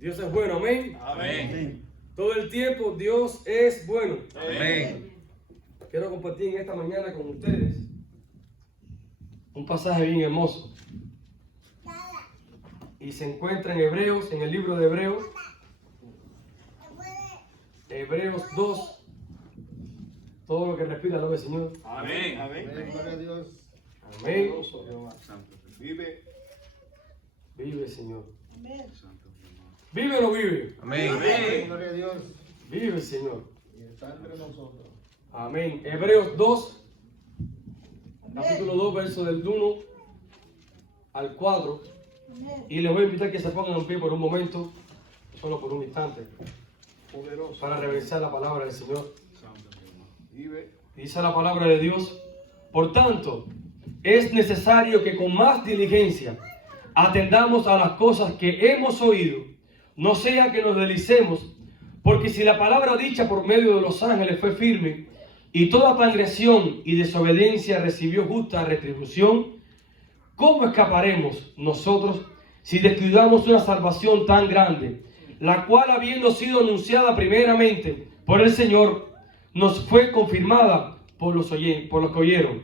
Dios es bueno, amén. Amén. Todo el tiempo Dios es bueno. Amén. Quiero compartir en esta mañana con ustedes un pasaje bien hermoso. Y se encuentra en Hebreos, en el libro de Hebreos. Hebreos 2. Todo lo que respira, alaba al Señor. Amén. Amén. Gloria a Dios. Amén. Poderoso Jehová. Santo. Vive. Vive, Señor. Santo. ¿Vive o no vive? Amén. Gloria a Dios. Vive, Señor. Y está entre nosotros. Amén. Hebreos 2, capítulo 2, verso del 1 al 4. Y les voy a invitar que se pongan en pie por un momento, solo por un instante, Poderoso. para reverenciar la palabra del Señor. Santo Jehová. Vive. Dice la palabra de Dios: por tanto, es necesario que con más diligencia atendamos a las cosas que hemos oído, no sea que nos deslicemos, porque si la palabra dicha por medio de los ángeles fue firme, y toda transgresión y desobediencia recibió justa retribución, ¿cómo escaparemos nosotros si descuidamos una salvación tan grande, la cual, habiendo sido anunciada primeramente por el Señor, nos fue confirmada por los que oyeron,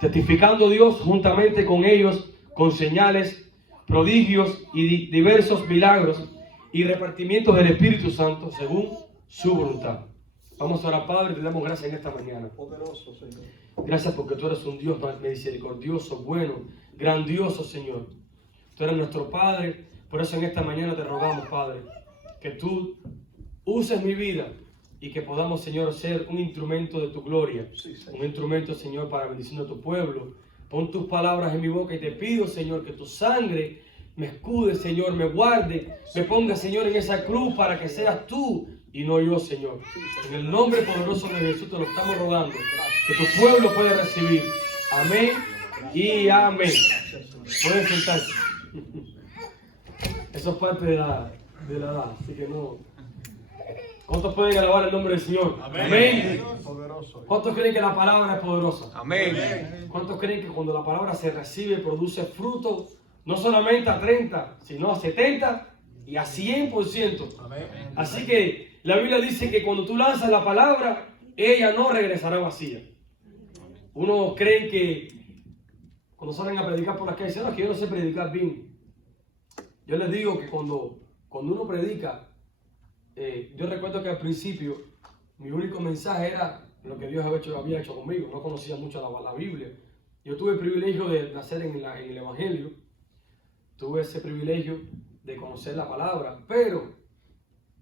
testificando Dios juntamente con ellos con señales, prodigios y diversos milagros y repartimientos del Espíritu Santo según su voluntad? Vamos a orar. Padre, te damos gracias en esta mañana. Poderoso Señor. Gracias porque tú eres un Dios misericordioso, bueno, grandioso, Señor. Tú eres nuestro Padre. Por eso en esta mañana te rogamos, Padre, que tú uses mi vida y que podamos, Señor, ser un instrumento de tu gloria. Sí, Señor. Un instrumento, Señor, para bendición de tu pueblo. Pon tus palabras en mi boca y te pido, Señor, que tu sangre me escude, Señor, me guarde, me ponga, Señor, en esa cruz para que seas tú y no yo, Señor. En el nombre poderoso de Jesús te lo estamos rogando, que tu pueblo pueda recibir. Amén y amén. Pueden sentarse. Eso es parte de la edad, así que no. ¿Cuántos pueden alabar el nombre del Señor? Amén. Poderoso. ¿Cuántos creen que la palabra es poderosa? Amén. ¿Cuántos creen que cuando la palabra se recibe produce fruto, no solamente a 30, sino a 70 y a 100%? Amén. Así que la Biblia dice que cuando tú lanzas la palabra, ella no regresará vacía. Uno cree que cuando salen a predicar por las calles, dicen, no, que yo no sé predicar bien. Yo les digo que cuando uno predica, yo recuerdo que al principio mi único mensaje era lo que Dios había hecho conmigo. No conocía mucho la Biblia. Yo tuve el privilegio de nacer en el Evangelio. Tuve ese privilegio de conocer la palabra, pero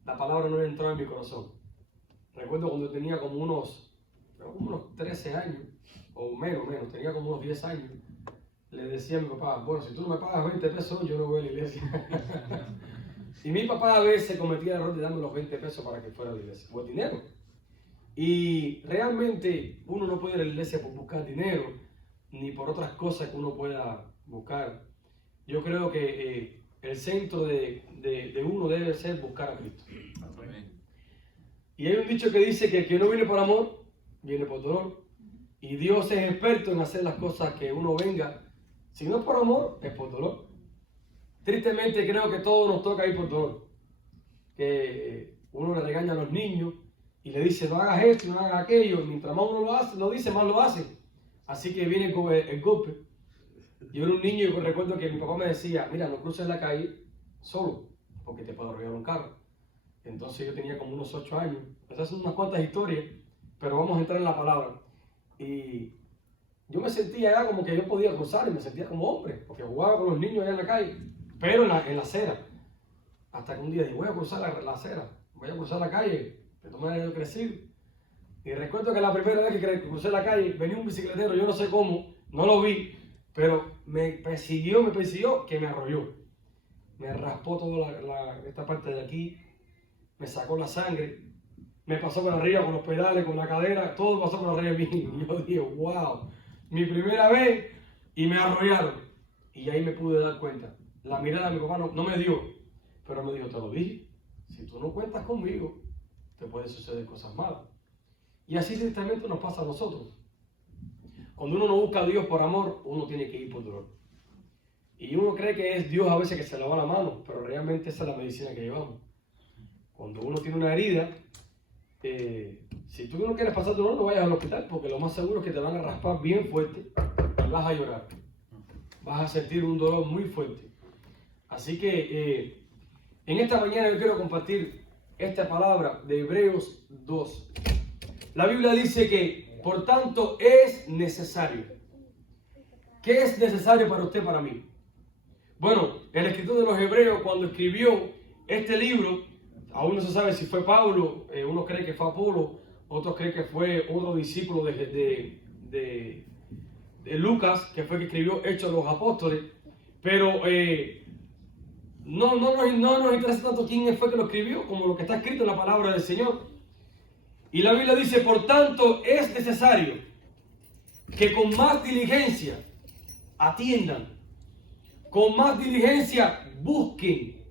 la palabra no entró en mi corazón. Recuerdo cuando tenía como unos 13 años, o menos, tenía como unos 10 años, le decía a mi papá, bueno, si tú no me pagas 20 pesos, yo no voy a la iglesia. Y mi papá a veces cometía el error de darme los 20 pesos para que fuera a la iglesia, o el dinero. Y realmente uno no puede ir a la iglesia por buscar dinero, ni por otras cosas que uno pueda buscar. Yo creo que el centro de uno debe ser buscar a Cristo. Amén. Y hay un dicho que dice que el que no viene por amor, viene por dolor. Y Dios es experto en hacer las cosas que uno venga. Si no es por amor, es por dolor. Tristemente creo que todo nos toca ir por dolor. Que uno le regaña a los niños y le dice, no hagas esto, no hagas aquello. Y mientras más uno lo dice, más lo hace. Así que viene el golpe. Yo era un niño y recuerdo que mi papá me decía, mira, no cruces la calle solo, porque te puede arrollar un carro. Entonces yo tenía como unos 8 años. Esas son unas cuantas historias, pero vamos a entrar en la palabra. Y yo me sentía ya como que yo podía cruzar y me sentía como hombre, porque jugaba con los niños allá en la calle, pero en la acera. Hasta que un día dije, voy a cruzar la acera, voy a cruzar la calle, de todas maneras yo crecí. Y recuerdo que la primera vez que crucé la calle, venía un bicicletero, yo no sé cómo, no lo vi, pero me persiguió, que me arrolló. Me raspó toda esta parte de aquí, me sacó la sangre, me pasó por arriba con los pedales, con la cadera, todo pasó por arriba de mí. Y yo dije, wow, mi primera vez, y me arrollaron. Y ahí me pude dar cuenta. La mirada de mi papá no me dio, pero me dijo, te lo dije, si tú no cuentas conmigo, te pueden suceder cosas malas. Y así tristemente nos pasa a nosotros. Cuando uno no busca a Dios por amor, uno tiene que ir por dolor. Y uno cree que es Dios a veces que se lava la mano, pero realmente esa es la medicina que llevamos. Cuando uno tiene una herida, si tú no quieres pasar dolor, no vayas al hospital, porque lo más seguro es que te van a raspar bien fuerte y vas a llorar. Vas a sentir un dolor muy fuerte. Así que en esta mañana yo quiero compartir esta palabra de Hebreos 2. La Biblia dice que, por tanto, es necesario. ¿Qué es necesario para usted, para mí? Bueno, el escritor de los Hebreos, cuando escribió este libro, aún no se sabe si fue Pablo, uno cree que fue Apolo, otros creen que fue otro discípulo de Lucas, que fue el que escribió Hechos de los Apóstoles, pero no nos interesa tanto quién fue que lo escribió, como lo que está escrito en la palabra del Señor. Y la Biblia dice, por tanto, es necesario que con más diligencia atiendan, con más diligencia busquen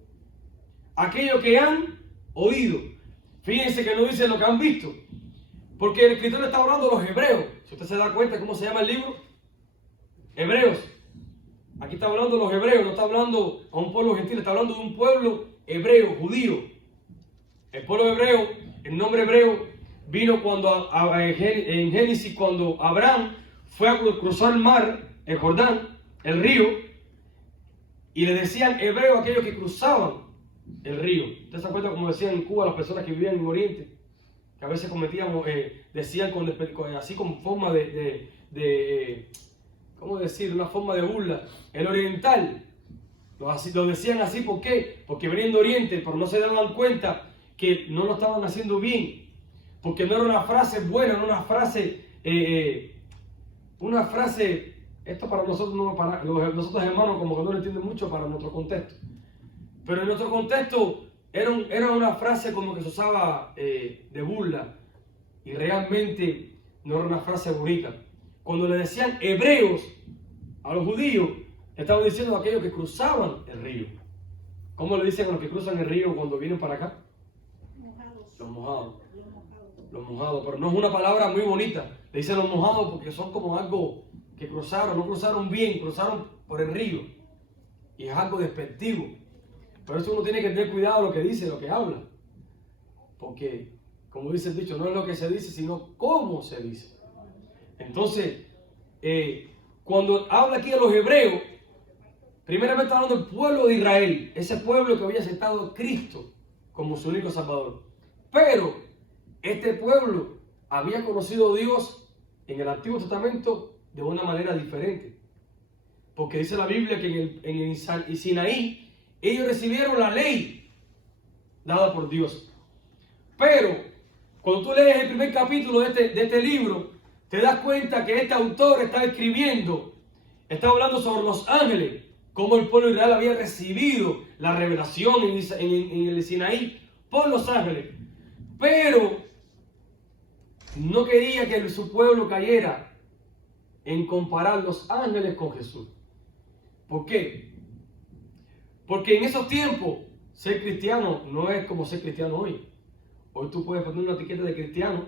aquello que han oído. Fíjense que no dice lo que han visto, porque el escritor está hablando de los hebreos. Si usted se da cuenta cómo se llama el libro, Hebreos. Aquí está hablando de los hebreos, no está hablando a un pueblo gentil, está hablando de un pueblo hebreo, judío. El pueblo hebreo, el nombre hebreo, vino cuando en Génesis, cuando Abraham fue a cruzar el mar, el Jordán, el río, y le decían hebreo a aquellos que cruzaban el río. ¿Usted se acuerda como decían en Cuba las personas que vivían en Oriente? Que a veces cometíamos, decían así con forma ¿cómo decir? Una forma de burla. El oriental, lo decían así, ¿por qué? Porque venían de Oriente, pero no se daban cuenta que no lo estaban haciendo bien. Porque no era una frase buena, no era una frase, esto para nosotros, no, para nosotros hermanos como que no lo entienden mucho para nuestro contexto. Pero en nuestro contexto era una frase como que se usaba de burla y realmente no era una frase bonita. Cuando le decían hebreos a los judíos, estaban diciendo a aquellos que cruzaban el río. ¿Cómo le dicen a los que cruzan el río cuando vienen para acá? Mojados. Los mojados. Los mojados. Los mojados, pero no es una palabra muy bonita. Le dicen los mojados porque son como algo que cruzaron, no cruzaron bien, cruzaron por el río. Y es algo despectivo. Por eso uno tiene que tener cuidado lo que dice, lo que habla. Porque, como dice el dicho, no es lo que se dice, sino cómo se dice. Entonces, cuando habla aquí de los hebreos, primeramente está hablando del pueblo de Israel, ese pueblo que había aceptado a Cristo como su único Salvador. Pero este pueblo había conocido a Dios en el Antiguo Testamento de una manera diferente. Porque dice la Biblia que en el Sinaí ellos recibieron la ley dada por Dios. Pero cuando tú lees el primer capítulo de este libro, te das cuenta que este autor está hablando sobre los ángeles, cómo el pueblo de Israel había recibido la revelación en el Sinaí por los ángeles. Pero no quería que su pueblo cayera en comparar los ángeles con Jesús. ¿Por qué? Porque en esos tiempos ser cristiano no es como ser cristiano hoy. Hoy tú puedes poner una etiqueta de cristiano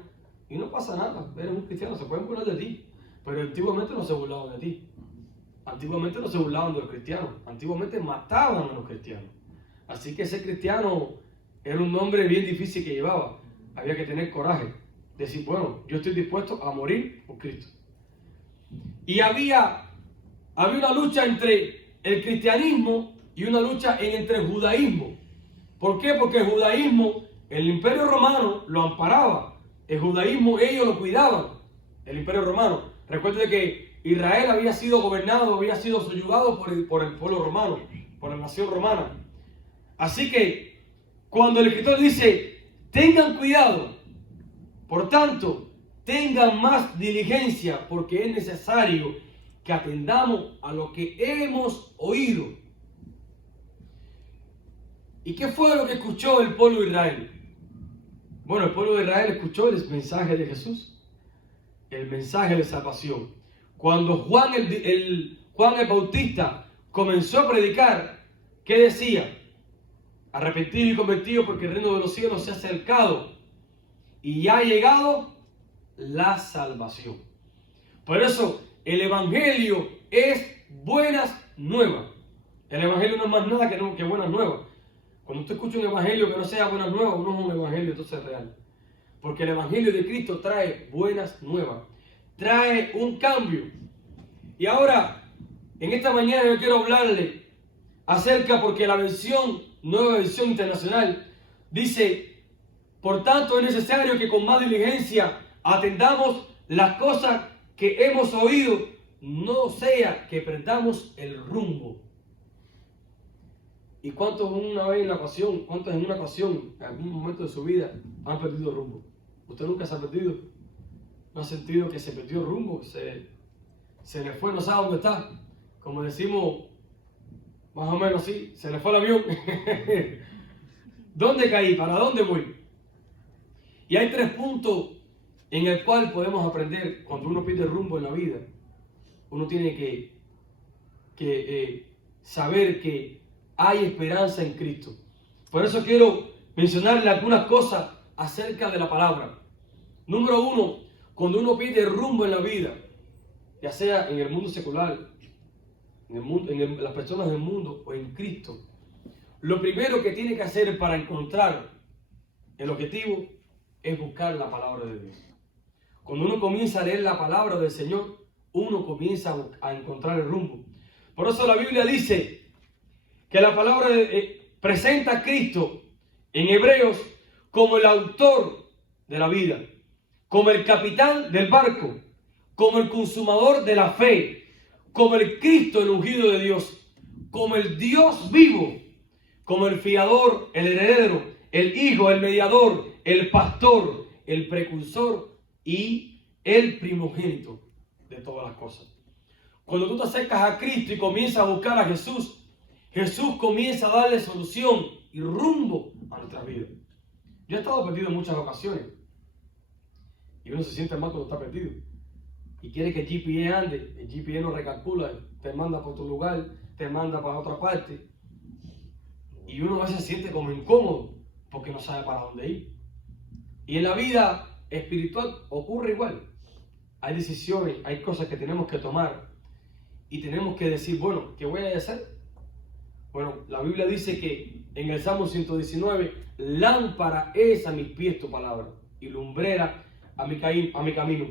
y no pasa nada. Eres un cristiano, se pueden burlar de ti. Pero antiguamente no se burlaban de ti. Antiguamente no se burlaban de los cristianos. Antiguamente mataban a los cristianos. Así que ser cristiano era un nombre bien difícil que llevaba. Había que tener coraje. Decir, bueno, yo estoy dispuesto a morir por Cristo. Y había una lucha entre el cristianismo y una lucha entre el judaísmo. ¿Por qué? Porque el judaísmo, el imperio romano lo amparaba. El judaísmo ellos lo cuidaban. El imperio romano. Recuerde que Israel había sido gobernado, había sido subyugado por el pueblo romano, por la nación romana. Así que cuando el escritor dice, tengan cuidado, por tanto, tengan más diligencia, porque es necesario que atendamos a lo que hemos oído. ¿Y qué fue lo que escuchó el pueblo de Israel? Bueno, el pueblo de Israel escuchó el mensaje de Jesús, el mensaje de salvación. Cuando Juan el Bautista comenzó a predicar, ¿qué decía? Arrepentido y convertido porque el reino de los cielos se ha acercado y ya ha llegado la salvación. Por eso el evangelio es buenas nuevas. El evangelio no es más nada que buenas nuevas. Cuando usted escucha un evangelio que no sea buenas nuevas, no es un evangelio entonces real. Porque el evangelio de Cristo trae buenas nuevas, trae un cambio. Y ahora, en esta mañana yo quiero hablarle acerca, porque la nueva versión internacional, dice: por tanto es necesario que con más diligencia atendamos las cosas que hemos oído, no sea que perdamos el rumbo. ¿Y cuántos en una ocasión, en algún momento de su vida, han perdido el rumbo? ¿Usted nunca se ha perdido? ¿No ha sentido que se perdió el rumbo? Se le fue, no sabe dónde está. Como decimos, más o menos así, se le fue el avión. ¿Dónde caí? ¿Para dónde voy? Y hay 3 puntos en el cual podemos aprender cuando uno pierde el rumbo en la vida. Uno tiene que saber que hay esperanza en Cristo. Por eso quiero mencionarle algunas cosas acerca de la palabra. Número 1, cuando uno pierde el rumbo en la vida, ya sea en el mundo secular, en las personas del mundo o en Cristo, lo primero que tiene que hacer para encontrar el objetivo es buscar la palabra de Dios. Cuando uno comienza a leer la palabra del Señor, uno comienza a encontrar el rumbo. Por eso la Biblia dice que la palabra presenta a Cristo en Hebreos como el autor de la vida, como el capitán del barco, como el consumador de la fe, como el Cristo, el ungido de Dios, como el Dios vivo, como el fiador, el heredero, el hijo, el mediador, el pastor, el precursor y el primogénito de todas las cosas. Cuando tú te acercas a Cristo y comienzas a buscar a Jesús, Jesús comienza a darle solución y rumbo a nuestra vida. Yo he estado perdido en muchas ocasiones. Y uno se siente mal cuando está perdido. Y quiere que el GPS ande. El GPS no recalcula. Te manda por otro lugar. Te manda para otra parte. Y uno a veces se siente como incómodo. Porque no sabe para dónde ir. Y en la vida espiritual ocurre igual. Hay decisiones, hay cosas que tenemos que tomar. Y tenemos que decir, bueno, ¿qué voy a hacer? Bueno, la Biblia dice que en el Salmo 119, lámpara es a mis pies tu palabra y lumbrera a mi camino.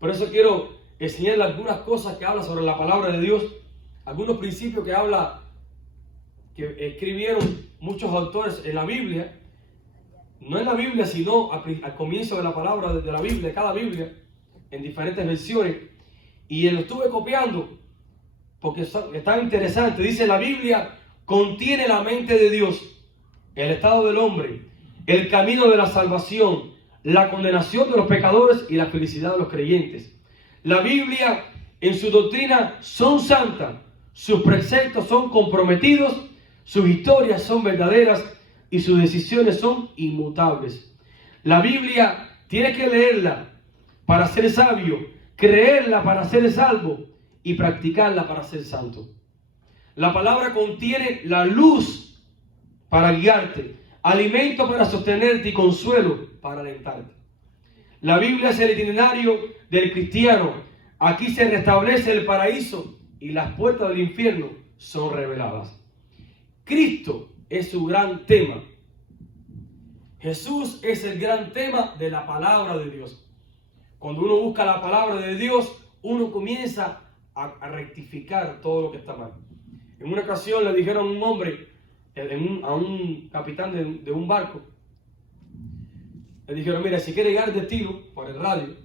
Por eso quiero enseñarle algunas cosas que habla sobre la palabra de Dios, algunos principios que escribieron muchos autores en la Biblia, no en la Biblia, sino al comienzo de la palabra de la Biblia, de cada Biblia, en diferentes versiones, y lo estuve copiando porque está interesante. Dice: la Biblia contiene la mente de Dios, el estado del hombre, el camino de la salvación, la condenación de los pecadores y la felicidad de los creyentes. La Biblia en su doctrina son santas, sus preceptos son comprometidos, sus historias son verdaderas y sus decisiones son inmutables. La Biblia tienes que leerla para ser sabio, creerla para ser salvo y practicarla para ser santo. La palabra contiene la luz para guiarte, alimento para sostenerte y consuelo para alentarte. La Biblia es el itinerario del cristiano. Aquí se restablece el paraíso y las puertas del infierno son reveladas. Cristo es su gran tema. Jesús es el gran tema de la palabra de Dios. Cuando uno busca la palabra de Dios, uno comienza a rectificar todo lo que está mal. En una ocasión le dijeron a un hombre, a un capitán de un barco, le dijeron: mira, si quieres llegar al destino por el radio,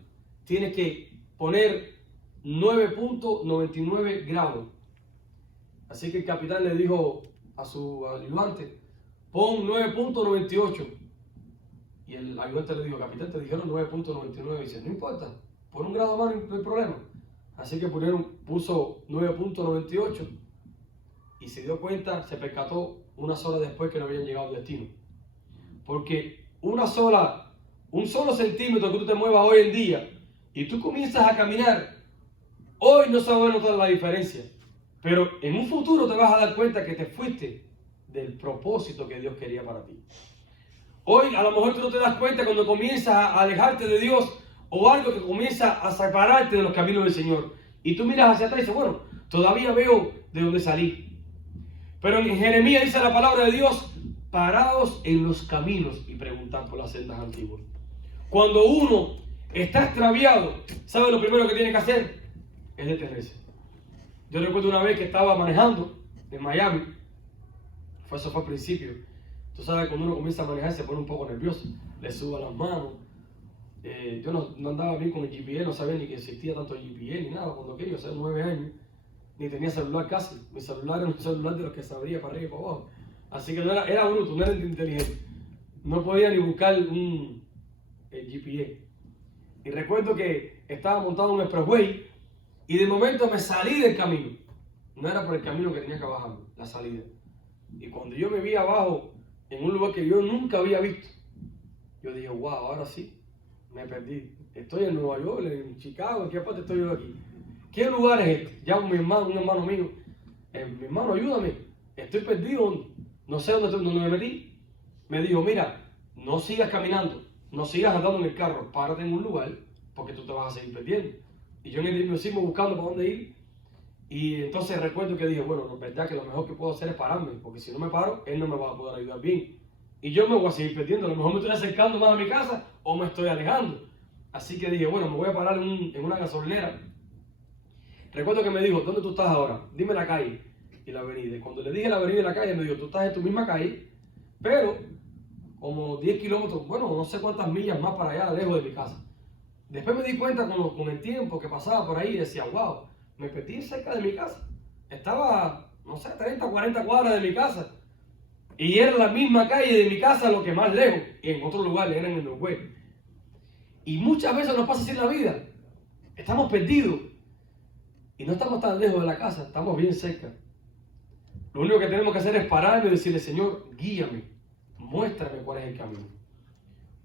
tienes que poner 9.99 grados. Así que el capitán le dijo a su ayudante: pon 9.98. Y el ayudante le dijo: capitán, te dijeron 9.99. Y dice: no importa, pon un grado más, no hay problema. Así que puso 9.98 y se dio cuenta, se percató unas horas después que no habían llegado al destino. Porque un solo centímetro que tú te muevas hoy en día y tú comienzas a caminar, hoy no se va a notar la diferencia. Pero en un futuro te vas a dar cuenta que te fuiste del propósito que Dios quería para ti. Hoy a lo mejor tú no te das cuenta cuando comienzas a alejarte de Dios o algo que comienza a separarte de los caminos del Señor. Y tú miras hacia atrás y dices: bueno, todavía veo de dónde salí. Pero en Jeremías dice la palabra de Dios, paraos en los caminos y preguntad por las sendas antiguas. Cuando uno está extraviado, ¿sabe lo primero que tiene que hacer? Es detenerse. Yo recuerdo una vez que estaba manejando en Miami, eso fue al principio. Tú sabes, cuando uno comienza a manejar se pone un poco nervioso, le suba las manos. Yo no andaba bien con el GPS, no sabía ni que existía tanto GPS ni nada cuando aquello, o sea, 9 años. Ni tenía celular casi. Mi celular era un celular de los que se abría para arriba y para abajo. Así que era bruto, no era inteligente. No podía ni buscar un GPS. Y recuerdo que estaba montado en un expressway y de momento me salí del camino. No era por el camino que tenía que bajar, la salida. Y cuando yo me vi abajo, en un lugar que yo nunca había visto, yo dije, wow, ahora sí, me perdí. Estoy en Nueva York, en Chicago, ¿en qué parte estoy yo aquí? ¿Qué lugar es este? Llamo a mi hermano, un hermano mío. Mi hermano, ayúdame. Estoy perdido. No sé dónde me metí. Me dijo, mira, no sigas caminando. No sigas andando en el carro. Párate en un lugar porque tú te vas a seguir perdiendo. Y yo en el nerviosismo buscando para dónde ir. Y entonces recuerdo que dije, bueno, la verdad que lo mejor que puedo hacer es pararme. Porque si no me paro, él no me va a poder ayudar bien. Y yo me voy a seguir perdiendo. A lo mejor me estoy acercando más a mi casa o me estoy alejando. Así que dije, bueno, me voy a parar en una gasolinera. Recuerdo que me dijo, ¿dónde tú estás ahora? Dime la calle y la avenida. Y cuando le dije la avenida y la calle, me dijo, tú estás en tu misma calle, pero como 10 kilómetros, bueno, no sé cuántas millas más para allá, lejos de mi casa. Después me di cuenta con el tiempo que pasaba por ahí y decía, wow, me perdí cerca de mi casa. Estaba, no sé, 30 o 40 cuadras de mi casa. Y era la misma calle de mi casa, lo que más lejos. Y en otros lugares eran en el web. Y muchas veces nos pasa así en la vida. Estamos perdidos. Y no estamos tan lejos de la casa, estamos bien cerca. Lo único que tenemos que hacer es pararme y decirle, Señor, guíame, muéstrame cuál es el camino.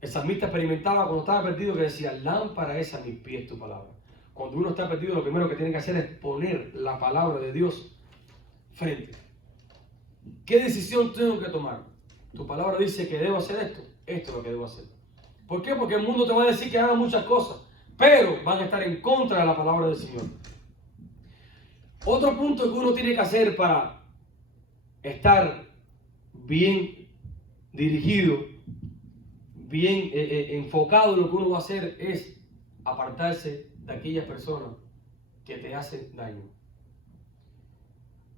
El salmista experimentaba cuando estaba perdido que decía, lámpara es a mis pies tu palabra. Cuando uno está perdido, lo primero que tiene que hacer es poner la palabra de Dios frente. ¿Qué decisión tengo que tomar? Tu palabra dice que debo hacer esto, esto es lo que debo hacer. ¿Por qué? Porque el mundo te va a decir que hagas muchas cosas, pero van a estar en contra de la palabra del Señor. Otro punto que uno tiene que hacer para estar bien dirigido, bien enfocado en lo que uno va a hacer es apartarse de aquellas personas que te hacen daño.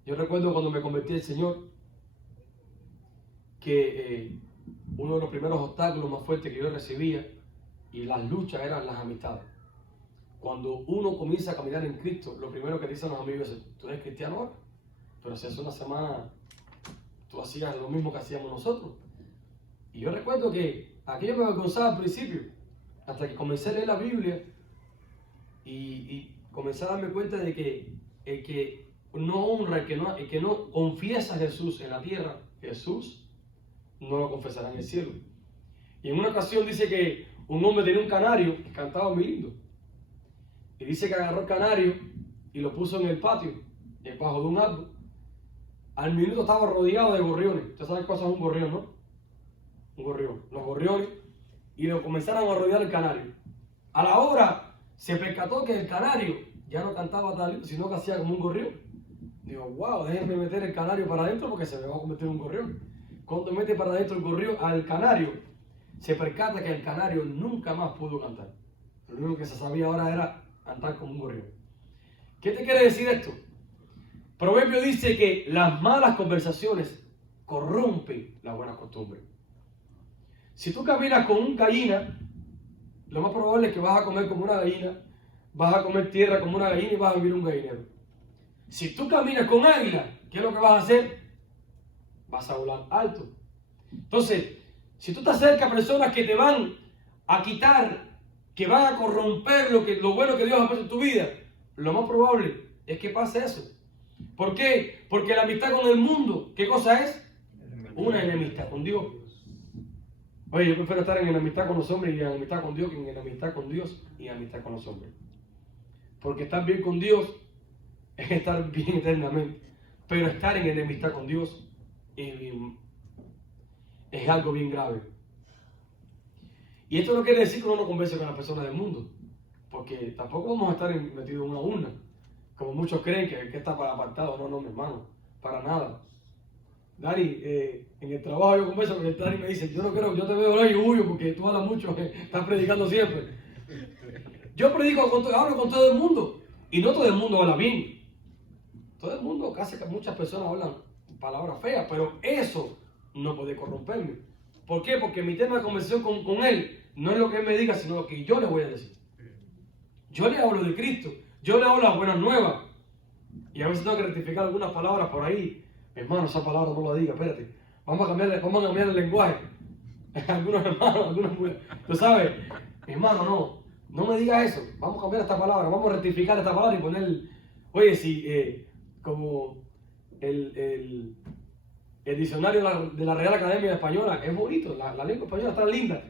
Yo recuerdo cuando me convertí al Señor que uno de los primeros obstáculos más fuertes que yo recibía y las luchas eran las amistades. Cuando uno comienza a caminar en Cristo, lo primero que dicen los amigos es, ¿tú eres cristiano ahora? Pero si hace una semana tú hacías lo mismo que hacíamos nosotros. Y yo recuerdo que aquello me avergonzaba al principio, hasta que comencé a leer la Biblia y comencé a darme cuenta de que el que no honra, el que no confiesa a Jesús en la tierra, Jesús no lo confesará en el cielo. Y en una ocasión dice que un hombre tenía un canario que cantaba muy lindo. Y dice que agarró el canario y lo puso en el patio, debajo de un árbol. Al minuto estaba rodeado de gorriones. Usted sabe cuál es un gorrión, ¿no? Un gorrión. Los gorriones. Y lo comenzaron a rodear el canario. A la hora se percató que el canario ya no cantaba tal, sino que hacía como un gorrión. Digo, wow, déjenme meter el canario para adentro porque se me va a convertir en un gorrión. Cuando mete para adentro el gorrión al canario, se percata que el canario nunca más pudo cantar. Lo único que se sabía ahora era cantar como un gorrión. ¿Qué te quiere decir esto? Proverbio dice que las malas conversaciones corrompen la buena costumbre. Si tú caminas con un gallina, lo más probable es que vas a comer como una gallina, vas a comer tierra como una gallina y vas a vivir un gallinero. Si tú caminas con águila, ¿qué es lo que vas a hacer? Vas a volar alto. Entonces, si tú te acercas a personas que te van a quitar, que van a corromper lo bueno que Dios ha puesto en tu vida, lo más probable es que pase eso. ¿Por qué? Porque la amistad con el mundo, ¿qué cosa es? Una enemistad con Dios. Oye, yo prefiero estar en enemistad con los hombres y en enemistad con Dios que en enemistad con Dios y en enemistad con los hombres. Porque estar bien con Dios es estar bien eternamente. Pero estar en enemistad con Dios es algo bien grave. Y esto no quiere decir que uno no converse con las personas del mundo. Porque tampoco vamos a estar metidos en una urna. Como muchos creen que está apartado. No, mi hermano. Para nada. Dani, en el trabajo yo converso con el Dani me dice, yo no quiero, yo te veo hoy y huyo porque tú hablas mucho, estás predicando siempre. Yo predico, hablo con todo el mundo y no todo el mundo habla bien. Todo el mundo, casi que muchas personas hablan palabras feas, pero eso no puede corromperme. ¿Por qué? Porque mi tema de conversación con él no es lo que él me diga, sino lo que yo le voy a decir. Yo le hablo de Cristo, yo le hablo las buenas nuevas. Y a veces tengo que rectificar algunas palabras por ahí. Hermano, esa palabra no la diga, espérate. Vamos a cambiar el lenguaje. Algunos hermanos, algunas mujeres. Tú sabes, hermano, no me digas eso. Vamos a cambiar esta palabra, vamos a rectificar esta palabra y poner, oye, si como el diccionario de la Real Academia Española es bonito, la lengua española está linda.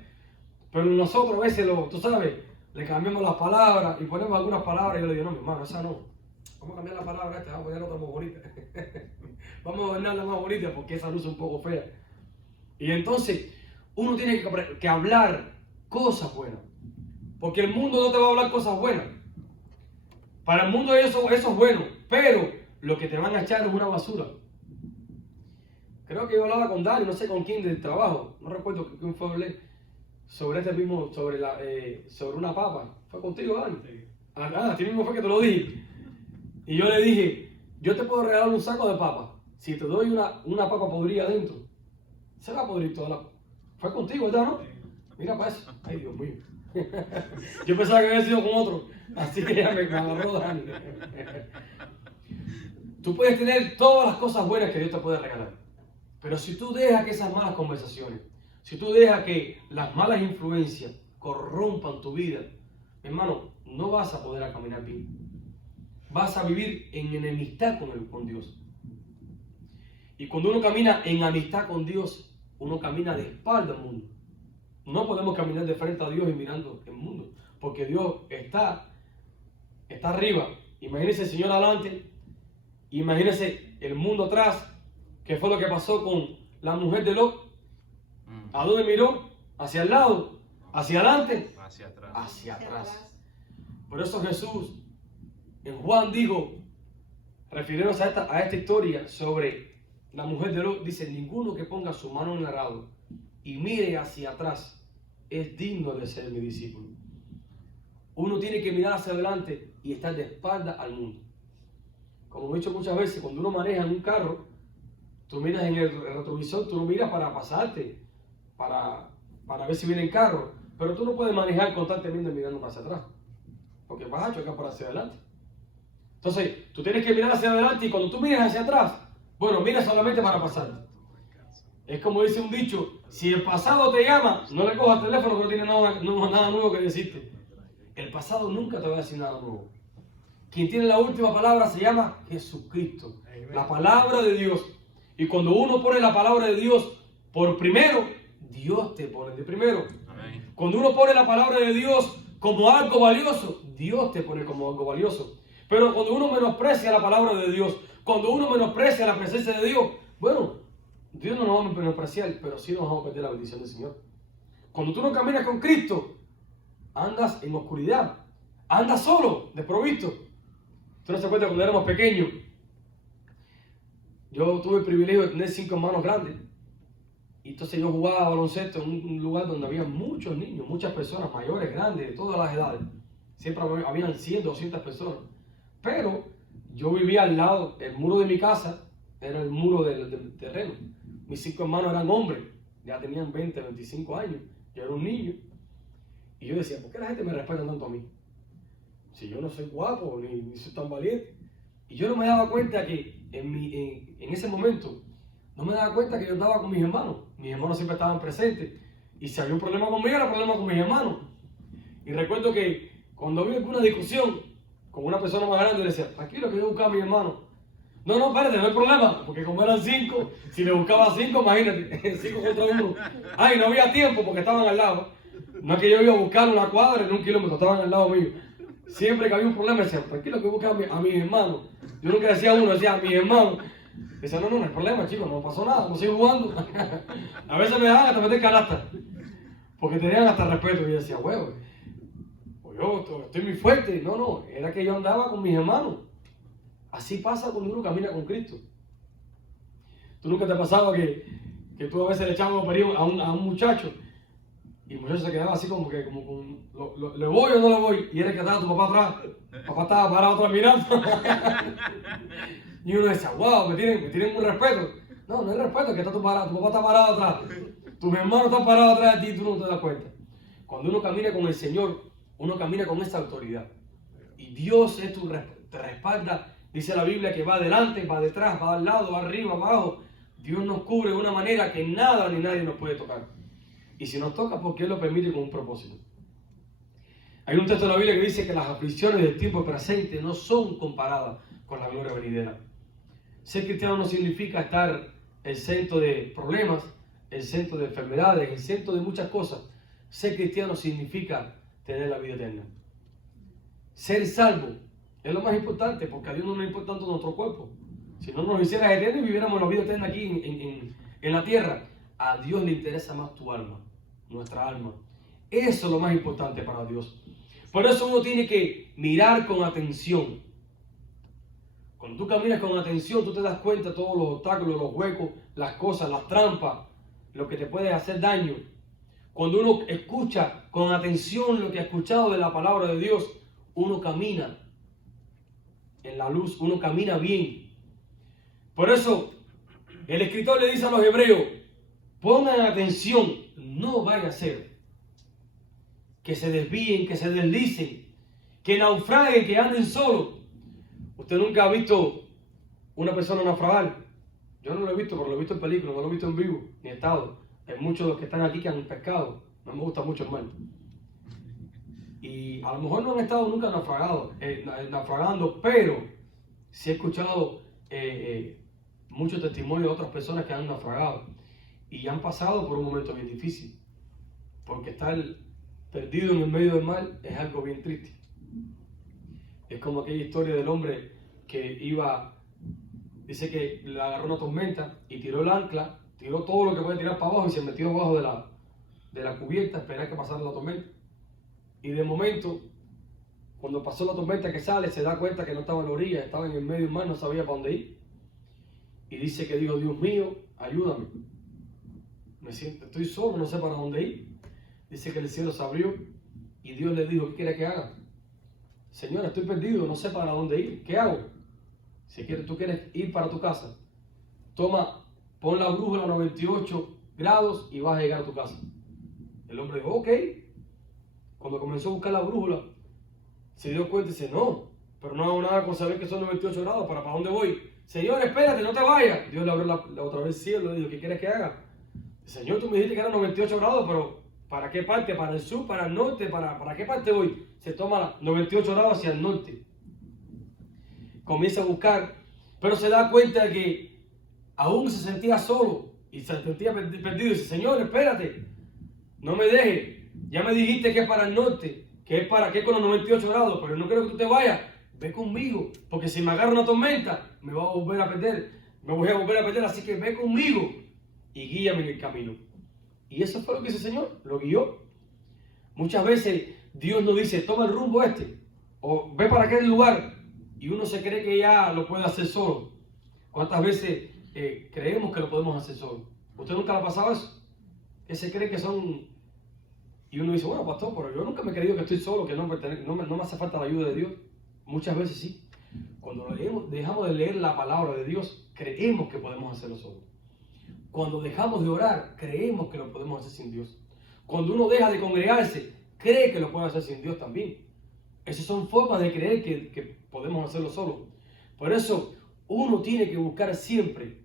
Pero nosotros a veces, tú sabes, le cambiamos las palabras y ponemos algunas palabras y yo le digo, no, mi hermano, esa no. Vamos a cambiar la palabra esta, vamos a poner otra más bonita. Vamos a ponerla más bonita porque esa luz es un poco fea. Y entonces, uno tiene que hablar cosas buenas. Porque el mundo no te va a hablar cosas buenas. Para el mundo eso es bueno, pero lo que te van a echar es una basura. Creo que yo hablaba con Dani, no sé con quién del trabajo, no recuerdo quién fue a hablar sobre sobre una papa. ¿Fue contigo, Dani? Sí. A ti mismo fue que te lo dije. Y yo le dije, yo te puedo regalar un saco de papas. Si te doy una papa podrida adentro, se va a podrir toda la... Fue contigo, ¿verdad, no? Mira para eso. Ay, Dios mío. Yo pensaba que había sido con otro. Así que ya me agarró Dani. Tú puedes tener todas las cosas buenas que Dios te puede regalar. Pero si tú dejas que esas malas conversaciones, si tú dejas que las malas influencias corrompan tu vida, hermano, no vas a poder caminar bien. Vas a vivir en enemistad con Dios. Y cuando uno camina en amistad con Dios, uno camina de espalda al mundo. No podemos caminar de frente a Dios y mirando el mundo, porque Dios está arriba. Imagínense el Señor adelante, imagínense el mundo atrás, que fue lo que pasó con la mujer de Lot. ¿A dónde miró? Hacia el lado, hacia adelante, Hacia atrás. hacia atrás. Por eso Jesús en Juan dijo, refiriéndose a esta historia sobre la mujer de Lot, dice, ninguno que ponga su mano en el arado y mire hacia atrás es digno de ser mi discípulo. Uno tiene que mirar hacia adelante y estar de espalda al mundo. Como he dicho muchas veces, cuando uno maneja en un carro, tú miras en el retrovisor, tú no miras para pasarte, para ver si viene el carro, pero tú no puedes manejar constantemente mirando hacia atrás, porque vas a chocar para hacia adelante. Entonces, tú tienes que mirar hacia adelante y cuando tú miras hacia atrás, bueno, mira solamente para pasar. Es como dice un dicho, si el pasado te llama, no le cojas el teléfono que no tiene nada nuevo que decirte. El pasado nunca te va a decir nada nuevo. Quien tiene la última palabra se llama Jesucristo, la palabra de Dios. Y cuando uno pone la palabra de Dios por primero, Dios te pone de primero. Amén. Cuando uno pone la palabra de Dios como algo valioso, Dios te pone como algo valioso. Pero cuando uno menosprecia la palabra de Dios, cuando uno menosprecia la presencia de Dios, bueno, Dios no nos va a menospreciar, pero sí nos vamos a perder la bendición del Señor. Cuando tú no caminas con Cristo, andas en oscuridad, andas solo, desprovisto. Tú no te acuerdas cuando éramos pequeños. Yo tuve el privilegio de tener 5 hermanos grandes. Y entonces yo jugaba baloncesto en un lugar donde había muchos niños, muchas personas mayores, grandes, de todas las edades. Siempre habían 100, 200 personas. Pero yo vivía al lado, el muro de mi casa era el muro del terreno. Mis 5 hermanos eran hombres, ya tenían 20, 25 años. Yo era un niño. Y yo decía, ¿por qué la gente me respeta tanto a mí? Si yo no soy guapo, ni soy tan valiente. Y yo no me daba cuenta que en ese momento, no me daba cuenta que yo andaba con mis hermanos. Mis hermanos siempre estaban presentes. Y si había un problema conmigo, era problema con mis hermanos. Y recuerdo que cuando había alguna discusión con una persona más grande, le decía, tranquilo que yo buscaba a mi hermano. No, espérate, no hay problema, porque como eran 5, si le buscaba 5, imagínate, 5 contra 1. Ay, no había tiempo porque estaban al lado. No es que yo iba a buscar una cuadra en 1 kilómetro, estaban al lado mío. Siempre que había un problema, decía, tranquilo que buscaba a mis hermanos. Yo nunca decía a uno, decía a mis hermanos. Decía, no hay problema, chicos, no pasó nada, no sigo jugando. A veces me dejaban hasta meter canasta, porque tenían hasta respeto. Y yo decía, huevo, pues yo estoy muy fuerte. No, era que yo andaba con mis hermanos. Así pasa cuando uno camina con Cristo. ¿Tú nunca te ha pasado que tú a veces le echabas perigo a un muchacho y el muchacho se quedaba así como que, ¿le voy o no le voy? Y era que estaba tu papá atrás. Papá estaba parado atrás mirando. Y uno decía, wow, me tienen un respeto. No, no es respeto, es que está tu papá está parado atrás. Tus hermanos están parados atrás de ti y tú no te das cuenta. Cuando uno camina con el Señor, uno camina con esa autoridad. Y Dios te respalda. Dice la Biblia que va adelante, va detrás, va al lado, va arriba, abajo. Dios nos cubre de una manera que nada ni nadie nos puede tocar. Y si nos toca, porque Él lo permite con un propósito. Hay un texto de la Biblia que dice que las aflicciones del tiempo presente no son comparadas con la gloria venidera. Ser cristiano no significa estar exento de problemas, exento de enfermedades, exento de muchas cosas. Ser cristiano significa tener la vida eterna. Ser salvo es lo más importante, porque a Dios no le importa tanto nuestro cuerpo. Si no nos hiciera eterno y viviéramos la vida eterna aquí en la tierra, a Dios le interesa más tu alma, nuestra alma. Eso es lo más importante para Dios. Por eso uno tiene que mirar con atención. Cuando tú caminas con atención, tú te das cuenta de todos los obstáculos, los huecos, las cosas, las trampas, lo que te puede hacer daño. Cuando uno escucha con atención lo que ha escuchado de la palabra de Dios, uno camina en la luz, uno camina bien. Por eso, el escritor le dice a los hebreos, pongan atención, no vaya a ser que se desvíen, que se deslicen, que naufraguen, que anden solos. Usted nunca ha visto una persona naufragar. Yo no lo he visto, pero lo he visto en películas, no lo he visto en vivo, ni he estado. Hay muchos de los que están aquí que han pescado. No me gusta mucho el mar. Y a lo mejor no han estado nunca naufragando, pero sí he escuchado muchos testimonios de otras personas que han naufragado y han pasado por un momento bien difícil, porque estar perdido en el medio del mar es algo bien triste. Es como aquella historia del hombre que dice que le agarró una tormenta y tiró el ancla, tiró todo lo que puede tirar para abajo y se metió abajo de la cubierta a esperar que pasara la tormenta. Y de momento, cuando pasó la tormenta que sale, se da cuenta que no estaba en la orilla, estaba en el medio del mar, no sabía para dónde ir. Y dice que dijo, Dios mío, ayúdame. Estoy solo, no sé para dónde ir. Dice que el cielo se abrió y Dios le dijo, ¿qué quiere que haga? Señor, estoy perdido, no sé para dónde ir. ¿Qué hago? Si tú quieres ir para tu casa, pon la brújula a 98 grados y vas a llegar a tu casa. El hombre dijo, ok. Cuando comenzó a buscar la brújula, se dio cuenta y dice, no, pero no hago nada con saber que son 98 grados, ¿para dónde voy? Señor, espérate, no te vayas. Dios le abrió la otra vez el cielo y le dijo, ¿qué quieres que haga? Señor, tú me dijiste que eran 98 grados, pero ¿para qué parte? ¿Para el sur? ¿Para el norte? ¿Para qué parte voy? Se toma 98 grados hacia el norte. Comienza a buscar, pero se da cuenta de que aún se sentía solo y se sentía perdido. Y dice, Señor, espérate, no me dejes. Ya me dijiste que es para el norte, que es con los 98 grados, pero no quiero que tú te vayas. Ve conmigo, porque si me agarra una tormenta, me voy a volver a perder, así que ve conmigo y guíame en el camino. Y eso fue lo que hizo el Señor, lo guió. Muchas veces Dios nos dice, toma el rumbo o ve para aquel lugar, y uno se cree que ya lo puede hacer solo. ¿Cuántas veces creemos que lo podemos hacer solo? ¿Usted nunca le ha pasado eso? Que se cree que son... Y uno dice, bueno, pastor, pero yo nunca me he creído que estoy solo, que no me hace falta la ayuda de Dios. Muchas veces sí. Cuando dejamos de leer la palabra de Dios, creemos que podemos hacerlo solo. Cuando dejamos de orar, creemos que lo podemos hacer sin Dios. Cuando uno deja de congregarse, cree que lo puede hacer sin Dios también. Esas son formas de creer que podemos hacerlo solo. Por eso, uno tiene que buscar siempre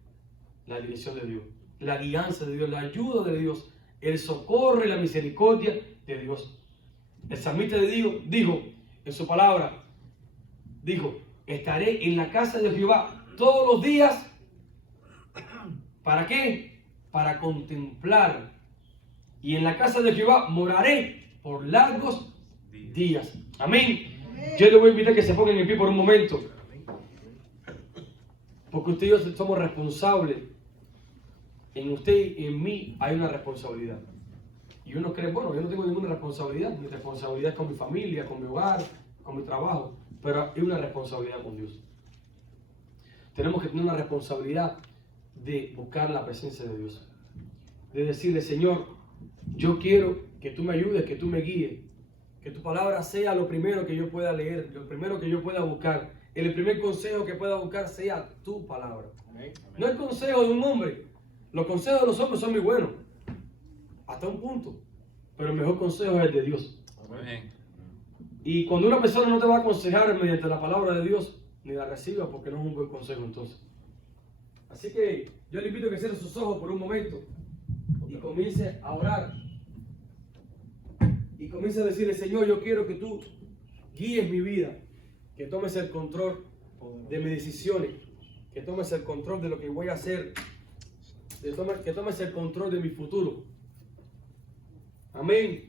la dirección de Dios, la guianza de Dios, la ayuda de Dios, el socorro y la misericordia de Dios. El salmista de Dios dijo en su palabra, estaré en la casa de Jehová todos los días. ¿Para qué? Para contemplar. Y en la casa de Jehová moraré por largos días. Amén. Yo le voy a invitar a que se pongan en pie por un momento. Porque usted y yo somos responsables. En usted y en mí hay una responsabilidad. Y uno cree, bueno, yo no tengo ninguna responsabilidad. Mi responsabilidad es con mi familia, con mi hogar, con mi trabajo. Pero hay una responsabilidad con Dios. Tenemos que tener una responsabilidad de buscar la presencia de Dios. De decirle, Señor, yo quiero que tú me ayudes, que tú me guíes, que tu palabra sea lo primero que yo pueda leer, lo primero que yo pueda buscar. El primer consejo que pueda buscar sea tu palabra. Amén. No el consejo de un hombre. Los consejos de los hombres son muy buenos, hasta un punto, pero el mejor consejo es el de Dios. Amén. Y cuando una persona no te va a aconsejar mediante la palabra de Dios, ni la reciba porque no es un buen consejo entonces. Así que yo le invito a que cierre sus ojos por un momento y comience a orar. Y comience a decirle, Señor, yo quiero que tú guíes mi vida, que tomes el control de mis decisiones, que tomes el control de lo que voy a hacer, que tomes el control de mi futuro. Amén.